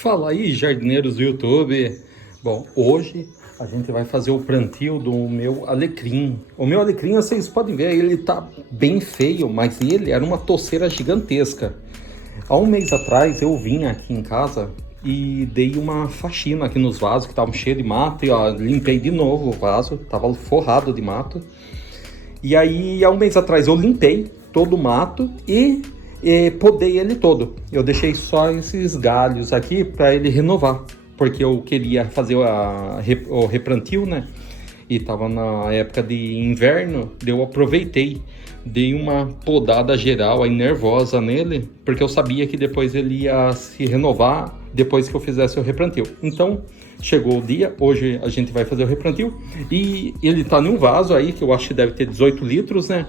Fala aí, jardineiros do YouTube. Bom, hoje a gente vai fazer o plantio do meu alecrim. O meu alecrim, vocês podem ver, ele tá bem feio, mas ele era uma toceira gigantesca. Há um mês atrás eu vim aqui em casa e dei uma faxina aqui nos vasos que estavam cheios de mato e ó, limpei de novo o vaso, tava forrado de mato. E aí, há um mês atrás eu limpei todo o mato e podei ele todo. Eu deixei só esses galhos aqui para ele renovar, porque eu queria fazer o replantio, né? E tava na época de inverno, eu aproveitei, dei uma podada geral aí nervosa nele, porque eu sabia que depois ele ia se renovar depois que eu fizesse o replantio. Então, chegou o dia, hoje a gente vai fazer o replantio e ele tá num vaso aí que eu acho que deve ter 18 litros, né?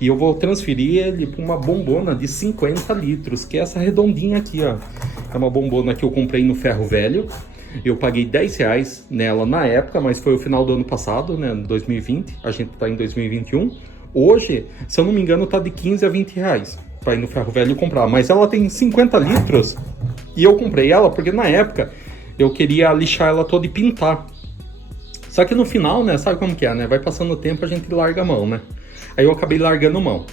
E eu vou transferir ele para uma bombona de 50 litros, que é essa redondinha aqui, ó. É uma bombona que eu comprei no Ferro Velho. Eu paguei R$10 nela na época, mas foi o final do ano passado, né? 2020, a gente tá em 2021. Hoje, se eu não me engano, tá de 15 a 20 reais para ir no Ferro Velho comprar. Mas ela tem 50 litros e eu comprei ela porque na época eu queria lixar ela toda e pintar. Só que no final, né? Sabe como que é, né? Vai passando o tempo, a gente larga a mão, né? Aí eu acabei largando mão.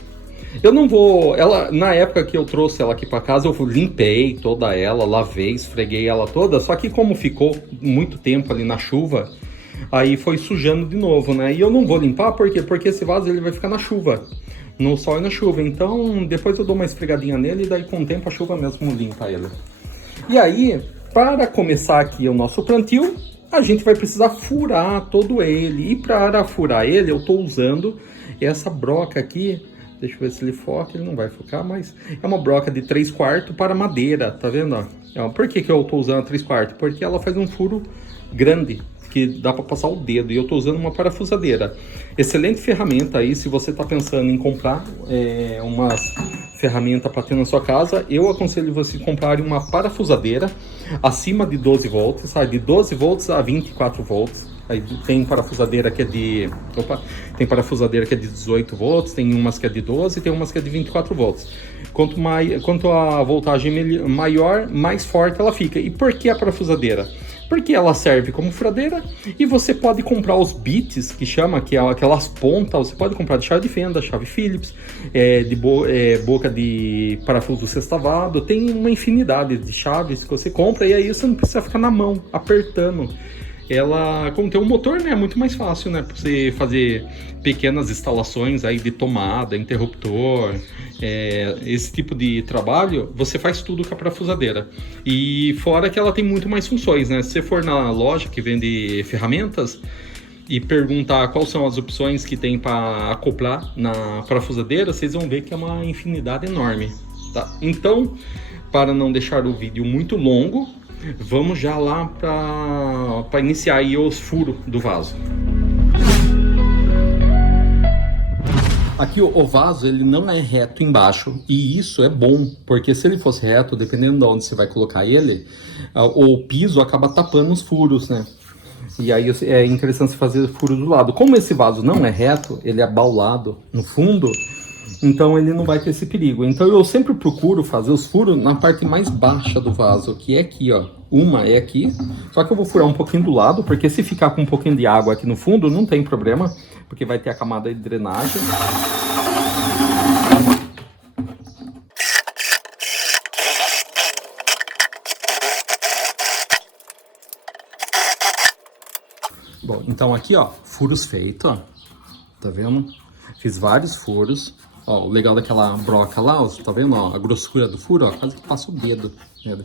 Eu não vou... Ela, na época que eu trouxe ela aqui para casa, eu limpei toda ela, lavei, esfreguei ela toda. Só que como ficou muito tempo ali na chuva, aí foi sujando de novo, né? E eu não vou limpar, por quê? Porque esse vaso ele vai ficar na chuva, no sol e na chuva. Então depois eu dou uma esfregadinha nele e daí com o tempo a chuva mesmo limpa ele. E aí, para começar aqui o nosso plantio, a gente vai precisar furar todo ele. E para furar ele, eu estou usando essa broca aqui. Deixa eu ver se ele foca, ele não vai focar, mas é uma broca de 3/4 para madeira, tá vendo? Por que eu estou usando a 3/4? Porque ela faz um furo grande, que dá para passar o dedo, e eu estou usando uma parafusadeira. Excelente ferramenta aí, se você está pensando em comprar uma ferramenta para ter na sua casa, eu aconselho você comprar uma parafusadeira acima de 12 volts, sabe? De 12 volts a 24 volts. Aí tem parafusadeira que é de... tem parafusadeira que é de 18 volts, tem umas que é de 12, tem umas que é de 24 volts. Quanto a voltagem maior, mais forte ela fica. E por que a parafusadeira? Porque ela serve como furadeira e você pode comprar os bits, que chama, que é aquelas pontas, você pode comprar de chave de fenda, chave Phillips, boca de parafuso sextavado, tem uma infinidade de chaves que você compra e aí você não precisa ficar na mão, apertando. Ela, como tem um motor, né, é muito mais fácil, né, para você fazer pequenas instalações aí de tomada, interruptor, esse tipo de trabalho, você faz tudo com a parafusadeira. E fora que ela tem muito mais funções, né, se você for na loja que vende ferramentas e perguntar quais são as opções que tem para acoplar na parafusadeira, vocês vão ver que é uma infinidade enorme, tá? Então, para não deixar o vídeo muito longo, vamos já lá para iniciar aí os furos do vaso. Aqui o vaso ele não é reto embaixo e isso é bom, porque se ele fosse reto, dependendo de onde você vai colocar ele, o piso acaba tapando os furos, né? E aí é interessante fazer furo do lado. Como esse vaso não é reto, ele é abaulado no fundo, então ele não vai ter esse perigo. Então eu sempre procuro fazer os furos na parte mais baixa do vaso, que é aqui, ó. Uma é aqui, só que eu vou furar um pouquinho do lado, porque se ficar com um pouquinho de água aqui no fundo, não tem problema, porque vai ter a camada de drenagem. Bom, então aqui, ó, furos feitos, ó. Tá vendo? Fiz vários furos. Ó, o legal daquela broca lá, ó, tá vendo? Ó, a grossura do furo, ó, quase que passa o dedo. Né?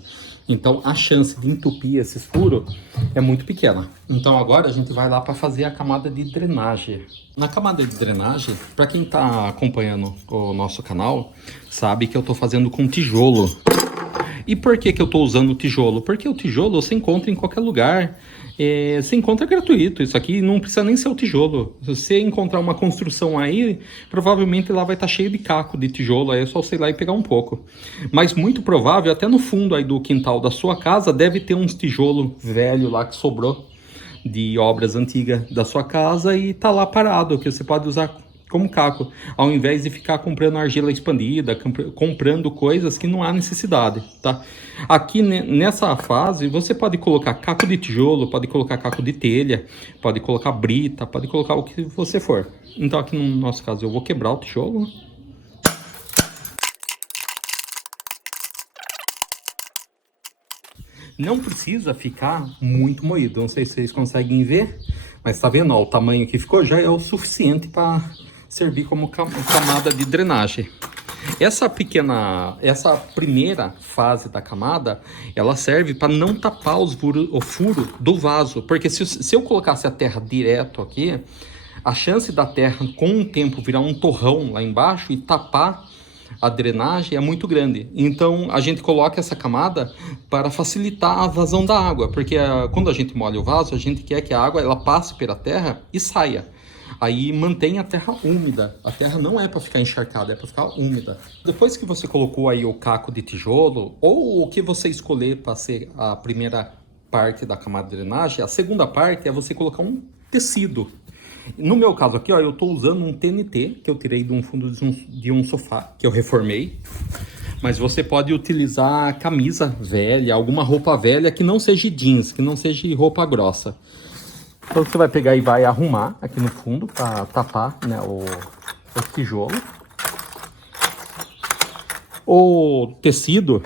Então a chance de entupir esses furos é muito pequena. Então agora a gente vai lá para fazer a camada de drenagem. Na camada de drenagem, para quem tá acompanhando o nosso canal, sabe que eu tô fazendo com tijolo. E por que eu estou usando o tijolo? Porque o tijolo você encontra em qualquer lugar, você encontra gratuito, isso aqui não precisa nem ser o tijolo. Se você encontrar uma construção aí, provavelmente lá vai estar cheio de caco de tijolo, aí é só você ir lá e pegar um pouco. Mas muito provável, até no fundo aí do quintal da sua casa, deve ter uns tijolo velho lá que sobrou de obras antigas da sua casa e tá lá parado, que você pode usar como caco, ao invés de ficar comprando argila expandida, comprando coisas que não há necessidade, tá? Aqui nessa fase você pode colocar caco de tijolo, pode colocar caco de telha, pode colocar brita, pode colocar o que você for. Então aqui no nosso caso eu vou quebrar o tijolo, né? Não precisa ficar muito moído, não sei se vocês conseguem ver, mas tá vendo, ó, o tamanho que ficou já é o suficiente para servir como camada de drenagem. Essa primeira fase da camada, ela serve para não tapar o furo do vaso, porque se eu colocasse a terra direto aqui, a chance da terra com o tempo virar um torrão lá embaixo e tapar a drenagem é muito grande. Então a gente coloca essa camada para facilitar a vazão da água, porque quando a gente molha o vaso, a gente quer que a água ela passe pela terra e saia. Aí mantém a terra úmida. A terra não é para ficar encharcada, é para ficar úmida. Depois que você colocou aí o caco de tijolo, ou o que você escolher para ser a primeira parte da camada de drenagem, a segunda parte é você colocar um tecido. No meu caso aqui, ó, eu tô usando um TNT que eu tirei de um fundo de um sofá que eu reformei. Mas você pode utilizar camisa velha, alguma roupa velha que não seja jeans, que não seja roupa grossa. Então você vai pegar e vai arrumar aqui no fundo para tapar, né, o tijolo. O tecido,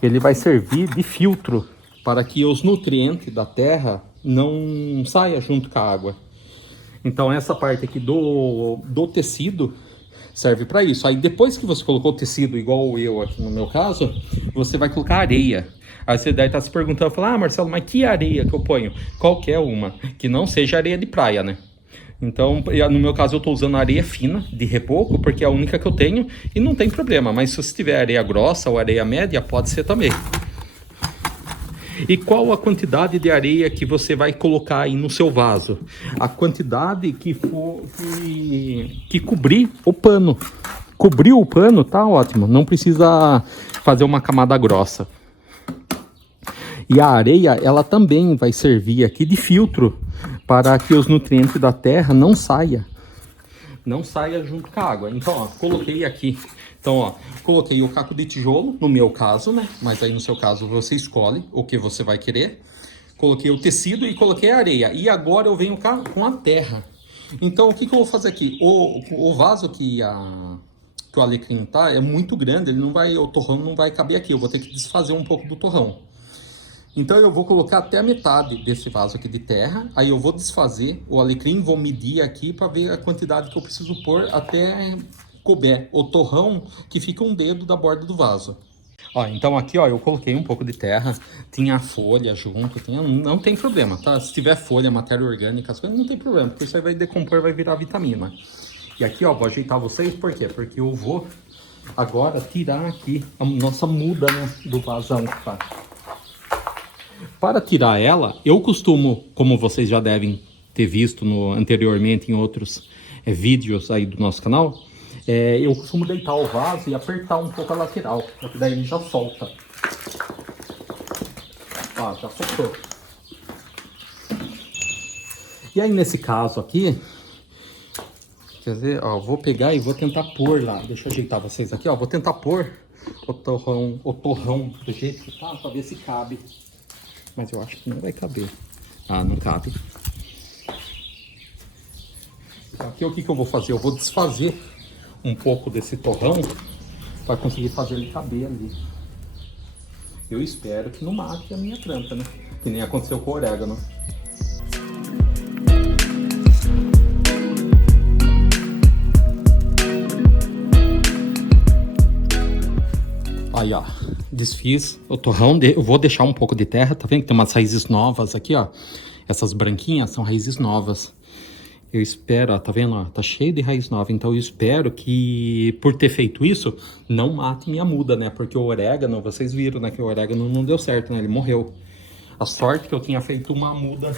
ele vai servir de filtro para que os nutrientes da terra não saiam junto com a água. Então essa parte aqui do tecido serve para isso. Aí depois que você colocou o tecido, igual eu aqui no meu caso, você vai colocar areia. Aí você deve estar se perguntando, falar, Marcelo, mas que areia que eu ponho? Qualquer uma, que não seja areia de praia, né? Então, no meu caso, eu estou usando areia fina, de reboco, porque é a única que eu tenho e não tem problema. Mas se você tiver areia grossa ou areia média, pode ser também. E qual a quantidade de areia que você vai colocar aí no seu vaso? A quantidade que cobrir o pano. Cobriu o pano, tá ótimo. Não precisa fazer uma camada grossa. E a areia, ela também vai servir aqui de filtro para que os nutrientes da terra não saia junto com a água. Então, ó, coloquei aqui. Então, ó, coloquei o caco de tijolo, no meu caso, né? Mas aí no seu caso você escolhe o que você vai querer. Coloquei o tecido e coloquei a areia. E agora eu venho com a terra. Então, o que eu vou fazer aqui? O vaso que o alecrim tá é muito grande, o torrão não vai caber aqui. Eu vou ter que desfazer um pouco do torrão. Então eu vou colocar até a metade desse vaso aqui de terra, aí eu vou desfazer o alecrim, vou medir aqui para ver a quantidade que eu preciso pôr até couber o torrão que fica um dedo da borda do vaso. Ó, então aqui ó, eu coloquei um pouco de terra, tinha folha junto, não tem problema, tá? Se tiver folha, matéria orgânica, as coisas, não tem problema, porque isso aí vai decompor, vai virar vitamina. E aqui ó, vou ajeitar vocês, por quê? Porque eu vou agora tirar aqui a nossa muda, né, do vasão, tá? Para tirar ela, eu costumo, como vocês já devem ter visto anteriormente em outros vídeos aí do nosso canal, eu costumo deitar o vaso e apertar um pouco a lateral, porque daí ele já solta. Ó, já soltou. E aí nesse caso aqui, quer dizer, ó, vou pegar e vou tentar pôr lá, deixa eu ajeitar vocês aqui, ó, vou tentar pôr o torrão do jeito que tá, para ver se cabe. Mas eu acho que não vai caber. Ah, não cabe. Aqui o que eu vou fazer? Eu vou desfazer um pouco desse torrão para conseguir fazer ele caber ali. Eu espero que não mate a minha planta, né? Que nem aconteceu com o orégano. Aí, ó, desfiz o torrão, eu vou deixar um pouco de terra, tá vendo que tem umas raízes novas aqui, ó. Essas branquinhas são raízes novas. Eu espero, ó, tá vendo, ó, tá cheio de raiz nova, então eu espero que, por ter feito isso, não mate minha muda, né? Porque o orégano, vocês viram, né, que o orégano não deu certo, né? Ele morreu. A sorte que eu tinha feito uma muda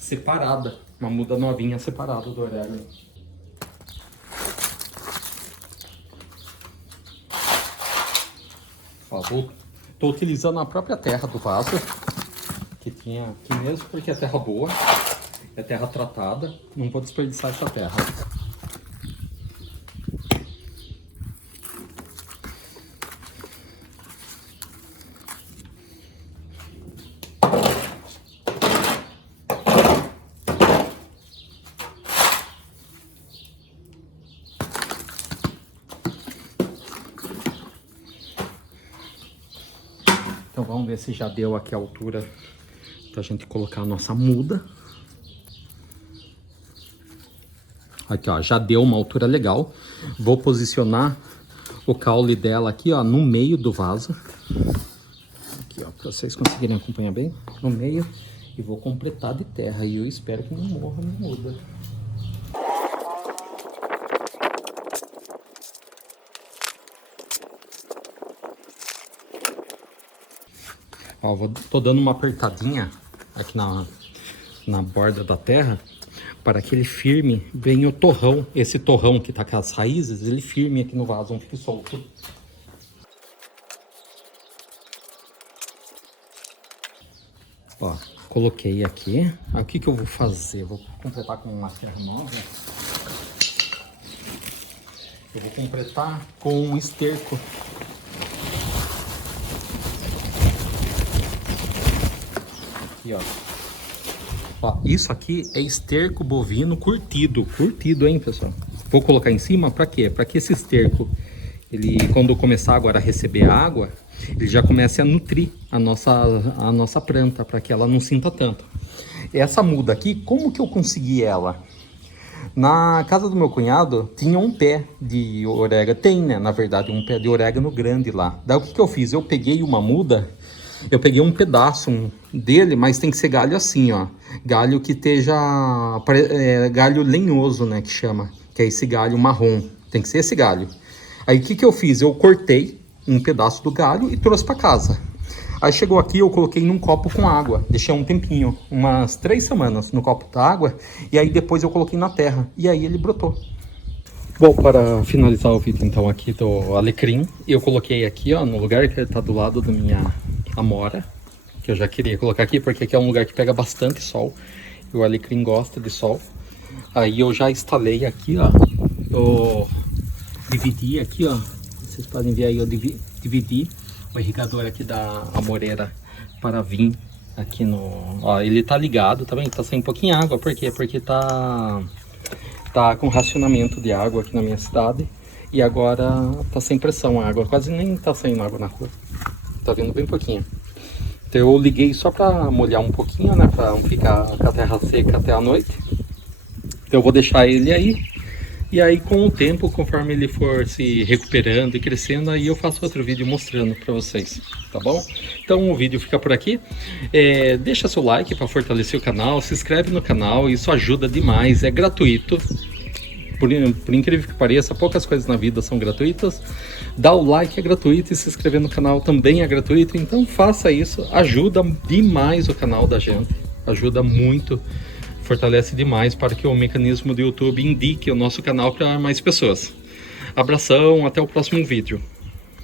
separada, uma muda novinha separada do orégano. Ó, tô utilizando a própria terra do vaso, que tinha aqui mesmo, porque é terra boa, é terra tratada, não vou desperdiçar essa terra. vamos ver se já deu aqui a altura pra gente colocar a nossa muda. Aqui, ó, já deu uma altura legal. Vou posicionar o caule dela aqui, ó, no meio do vaso. Aqui, ó, pra vocês conseguirem acompanhar bem, no meio. E vou completar de terra. E eu espero que não morra minha muda. Ó, tô dando uma apertadinha aqui na borda da terra para que ele firme bem o torrão. Esse torrão que tá com as raízes, ele firme aqui no vaso, não fique solto. Ó, coloquei aqui. Aí, o que que eu vou fazer? Vou completar com uma terra nova. Eu vou completar com um esterco. Aqui, ó. Ó, isso aqui é esterco bovino curtido. Curtido, hein, pessoal? Vou colocar em cima para quê? Para que esse esterco, ele, quando começar agora a receber água, ele já comece a nutrir a nossa planta, para que ela não sinta tanto. Essa muda aqui, como que eu consegui ela? Na casa do meu cunhado tinha um pé de orégano, tem, né, na verdade, um pé de orégano grande lá. Daí o que que eu fiz? Eu peguei uma muda, eu peguei um pedaço dele, mas tem que ser galho assim, ó. Galho que esteja, galho lenhoso, né, que chama. Que é esse galho marrom, tem que ser esse galho. Aí o que que eu fiz? Eu cortei um pedaço do galho e trouxe para casa. Aí chegou aqui, eu coloquei num copo com água, deixei um tempinho, umas 3 semanas no copo d'água, e aí depois eu coloquei na terra, e aí ele brotou. Bom, para finalizar o vídeo então aqui do alecrim, eu coloquei aqui, ó, no lugar que ele tá do lado da minha amora, que eu já queria colocar aqui, porque aqui é um lugar que pega bastante sol, e o alecrim gosta de sol. Aí eu já instalei aqui, ó, eu dividi aqui, ó, vocês podem ver aí, eu dividi o irrigador aqui da amoreira para vir aqui no... Ó, ele tá ligado, tá vendo? Tá saindo um pouquinho de água, por quê? Porque tá com racionamento de água aqui na minha cidade e agora tá sem pressão a água, quase nem tá saindo água na rua, tá vindo bem pouquinho. Então eu liguei só para molhar um pouquinho, né, para não ficar com a terra seca até a noite. Então eu vou deixar ele aí. E aí com o tempo, conforme ele for se recuperando e crescendo, aí eu faço outro vídeo mostrando para vocês, tá bom? Então o vídeo fica por aqui. Deixa seu like para fortalecer o canal, se inscreve no canal, isso ajuda demais, é gratuito. Por incrível que pareça, poucas coisas na vida são gratuitas. Dá o like é gratuito e se inscrever no canal também é gratuito, então faça isso, ajuda demais o canal da gente, ajuda muito. Fortalece demais para que o mecanismo do YouTube indique o nosso canal para mais pessoas. Abração, até o próximo vídeo.